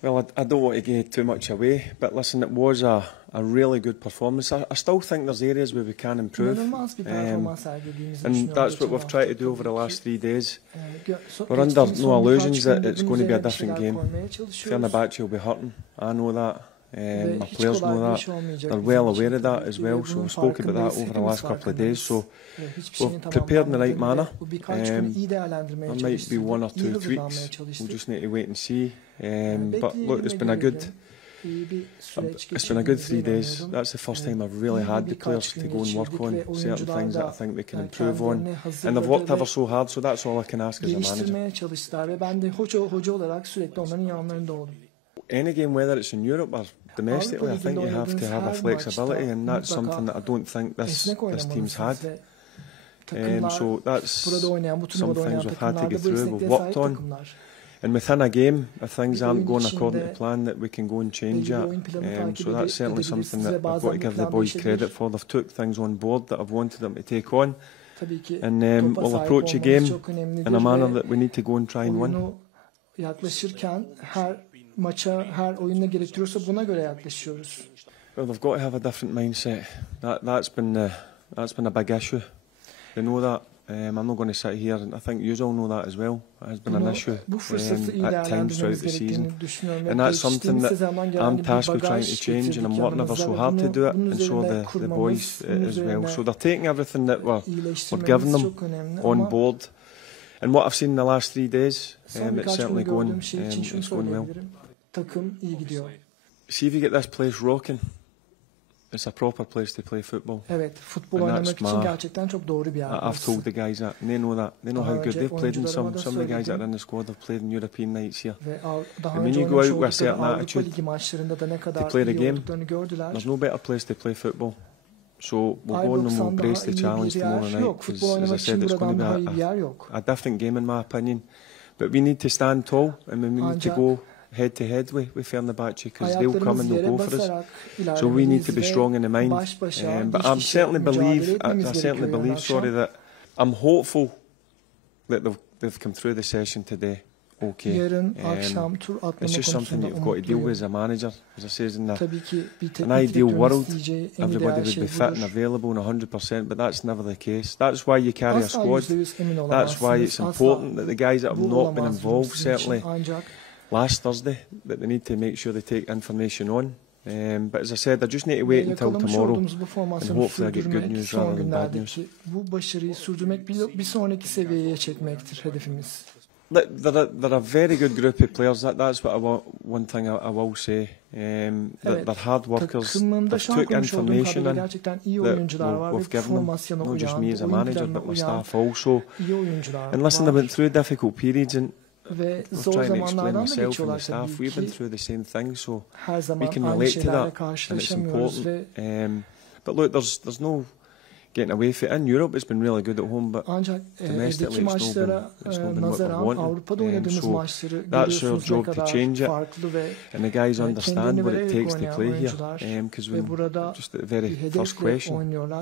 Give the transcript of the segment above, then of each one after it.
Well, I don't want to give too much away, but listen, it was a really good performance. I still think there's areas where we can improve, and that's what we've tried to do over the last 3 days. We're under no illusions that it's going to be a different game. Fenerbahce will be hurting, I know that. My players know that. They're well aware of that as well, so we spoke about that over the last couple of days. So we've prepared in the right manner. There might be 1 or 2 tweaks. We'll just need to wait and see. But look, it's been a good 3 days. That's the first time I've really had the players to go and work on certain things that I think they can improve on, and they've worked ever so hard. So that's all I can ask as a manager. Any game, whether it's in Europe or domestically, I think you have to have a flexibility, and that's something that I don't think this team's had. So that's some things we've had to get through, we've worked on. And within a game, if things aren't going according to plan, that we can go and change that. So that's certainly something that I've got to give the boys credit for. They've took things on board that I've wanted them to take on. And we'll approach a game in a manner that we need to go and try and win. Well, they've got to have a different mindset. That's been a big issue. They know that. I'm not going to sit here, and I think you all know that as well. It has been an issue at times throughout the season, and that's something that I'm tasked with trying to change, and I'm working ever so hard to do it, and so the boys as well. So they're taking everything that we're giving them on board, and what I've seen in the last 3 days, it's certainly going well. See if you get this place rocking. It's a proper place to play football. Futbol oynamak için gerçekten çok doğru bir yer. I've told the guys that, and they know that. They know how good they've played, and some of the guys that are in the squad have played in European nights here. And when you go out with a certain attitude to play the game, there's no better place to play football. So we'll go on and we'll brace the challenge tomorrow night, because as I said, it's going to be a different game in my opinion. But we need to stand tall, and we need to go head to head with Fenerbahce, because they'll come and they'll go for us. So we need to be strong in the mind. But I certainly believe, that I'm hopeful that they've come through the session today. Okay. It's just something you've got to deal with as a manager. As I says, in an ideal world, everybody would be fit and available and 100%, but that's never the case. That's why you carry a squad. That's why it's important that the guys that have not been involved, certainly last Thursday, that they need to make sure they take information on. But as I said, I just need to wait until tomorrow, and hopefully I get good news rather than bad news. They're a very good group of players. That's what one thing I will say. They're hard workers. They've took information in that we've given them, not just me as a manager, but my staff also. And listen, they went through difficult periods, and I'm trying to explain myself and the staff. We've been through the same thing, so we can relate to that, and it's important. But look, there's no getting away from it. In Europe, it's been really good at home, but domestically, it's not been what we want. So that's our job to change it, and the guys understand what it takes to play here. Because just at the very first question,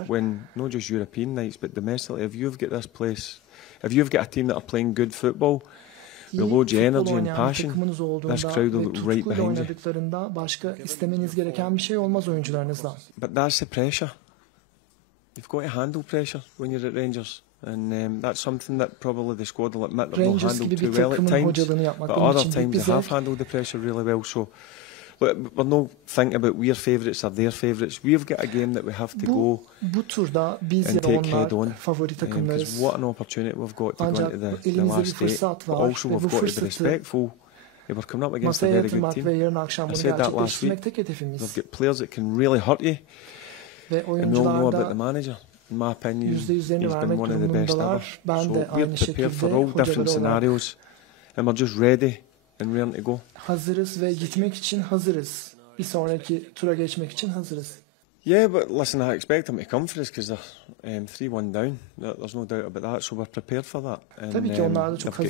when not just European nights, but domestically, if you've got this place, if you've got a team that are playing good football, with loads of energy and passion, this crowd will look right behind you. But that's the pressure. You've got to handle pressure when you're at Rangers, and that's something that probably the squad will admit they've not handled too well at times, but other times they have handled the pressure really well. So we're not thinking about we're favourites or their favourites. We've got a game that we have to go and take head on, because what an opportunity we've got to go into the last eight, but also we've got to be respectful. We're coming up against a very good team. I said that last week. They've got players that can really hurt you, and we all know about the manager. In my opinion, he's been one of the best ever. So we're prepared for all different scenarios, and we're just ready and raring to go. Yeah, but listen, I expect them to come for us, because they're 3-1 down. There's no doubt about that. So we're prepared for that. And they've got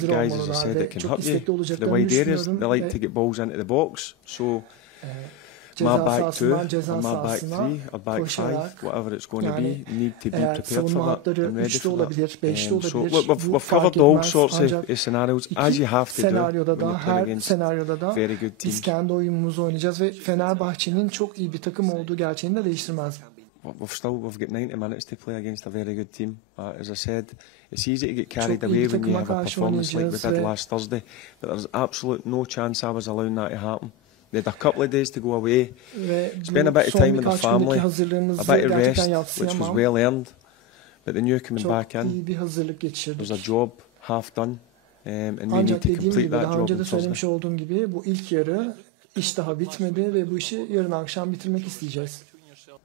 guys, as I said, that can hurt you. For the wide areas, they like to get balls into the box. So back two, or my back three, or back five, whatever it's going to be, need to be prepared for that and ready for that. So look, we've covered all sorts of scenarios, as you have to do when you're playing against very good teams. Biz kendi oyunumuzu oynayacağız ve Fenerbahçe'nin çok iyi bir takım olduğu gerçeğini de değiştirmez. We've got 90 minutes to play against a very good team. As I said, it's easy to get carried away when you have a performance like we did last Thursday, but there's absolute no chance I was allowing that to happen. They had a couple of days to go away, spend a bit of time with the family, a bit of rest, which was well earned. But they knew coming back in, there was a job half done, and we need to complete that job on Thursday. Olduğum gibi bu ilk yarı iş daha bitmedi ve bu işi yarın akşam bitirmek isteyeceğiz.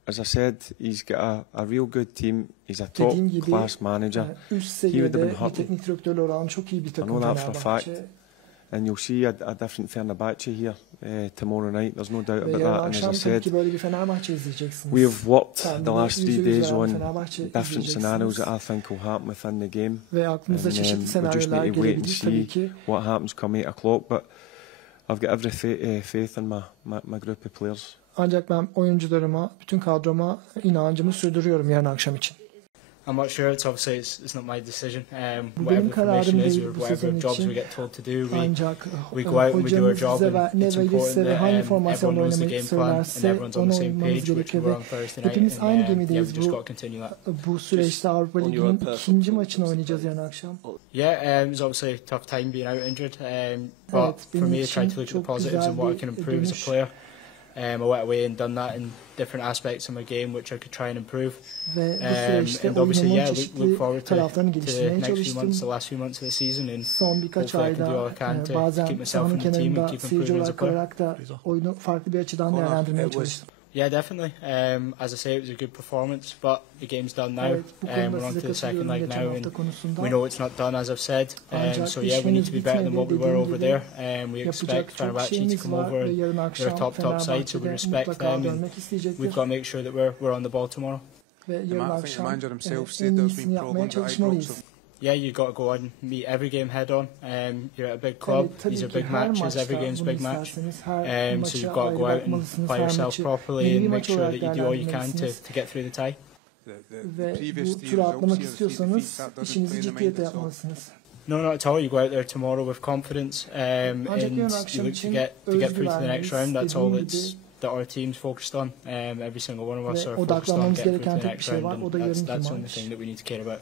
As I said, he's got a real good team. He's a top class manager. Üst seviyede bir teknik direktörle olan çok iyi bir takım. I know that for a fact. And you'll see a different Fenerbahçe here tomorrow night. There's no doubt about that. And as I said, we have worked the last 3 days on different scenarios that I think will happen within the game. And we just need to wait and see what happens come 8 o'clock. But I've got every faith in my group of players. Ancak ben oyuncularıma, bütün kadroma inancımı sürdürüyorum yarın akşam için. I'm not sure. It's not my decision. Whatever information is or whatever jobs we get told to do, we go out and we do our job. And it's important that everyone knows the game plan and everyone's on the same page, which we were on Thursday night. And yeah, we just got to continue that. Bu süreçte Avrupa Ligi'nin ikinci maçını oynayacağız yarın akşam. Yeah, it was obviously a tough time being out injured. But for me, I tried to look at the positives and what I can improve as a player. I went away and done that in different aspects of my game, which I could try and improve. And obviously, yeah, look forward to the next few months, the last few months of the season, and hopefully I can do all I can to keep myself in the team and keep improving as a player. Yeah, definitely. As I say, it was a good performance, but the game's done now. We're on to the second leg now, and we know it's not done, as I've said. So yeah, we need to be better than what we were over there. We expect Fenerbahçe to come over. They're a top side, so we respect them, and we've got to make sure that we're on the ball tomorrow. The manager himself said there's been problems at Ibrox. Yeah, you've got to go and meet every game head on. You're at a big club, these are big matches, every game's a big match. So you've got to go out and apply yourself properly and make sure that you do all you can to get through the tie. Ve bu turu atlamak istiyorsanız işinizi ciddiyetle yapmalısınız. No, not at all. You go out there tomorrow with confidence and you look to get through to the next round. That's all that our team's focused on. Every single one of us are focused on getting through to the next round, and that's the only thing that we need to care about.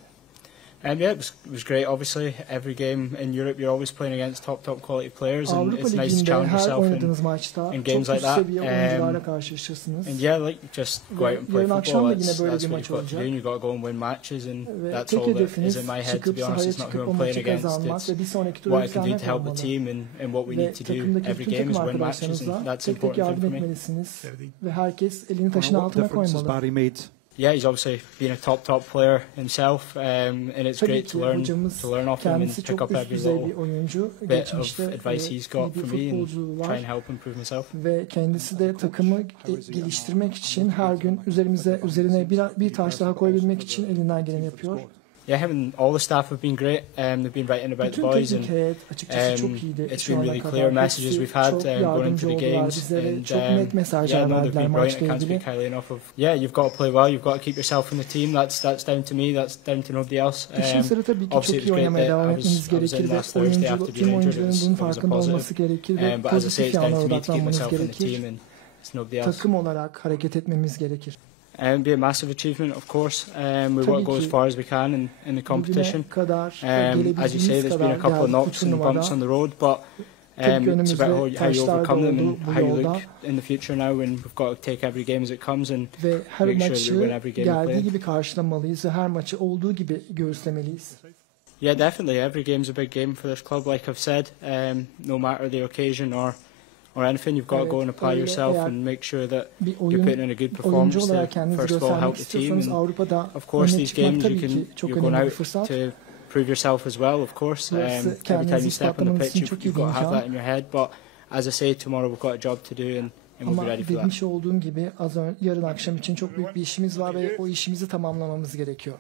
Yeah, it was great. Obviously, every game in Europe, you're always playing against top quality players, and it's nice to challenge yourself in games like that. And yeah, like just go out and play football. That's what you've got to do. And you've got to go and win matches, and that's all that is in my head. To be honest, it's not who I'm playing against. It's what I can do to help the team, and what we need to do every game is win matches, and that's an important thing for me. Barry made. Yeah, he's obviously been a top player himself, and it's great to learn off him and pick up every little bit of advice he's got for me and try and help improve myself. Ve kendisi de takımı geliştirmek için her gün üzerine bir taş daha koyabilmek için elinden geleni yapıyor. Yeah, him and all the staff have been great. They've been writing about the boys, and it's been really clear messages we've had going into the games. And yeah, no, they've been brilliant. I can't speak highly enough of. Yeah, you've got to play well. You've got to keep yourself in the team. That's down to me. That's down to nobody else. Obviously, it was great that I was in last Thursday after being injured. It was a positive. But as I say, it's down to me to keep myself in the team, and it's nobody else. Takım olarak hareket etmemiz gerekir. Be a massive achievement, of course. We want to go as far as we can in the competition. As you say, there's been a couple of knocks and bumps on the road, but it's about how you overcome them and how you look in the future now, when we've got to take every game as it comes and make sure that we win every game we play. Yeah, definitely. Every game's a big game for this club, like I've said. No matter the occasion or anything, you've got to go and apply yourself and make sure that you're putting in a good performance to first of all help the team, and of course these games you're going out to prove yourself as well, of course. Every time you step on the pitch you've got to have that in your head, but as I say, tomorrow we've got a job to do and we'll be ready for that. Ama dediğim olduğum gibi yarın akşam için çok büyük bir işimiz var ve o işimizi tamamlamamız gerekiyor.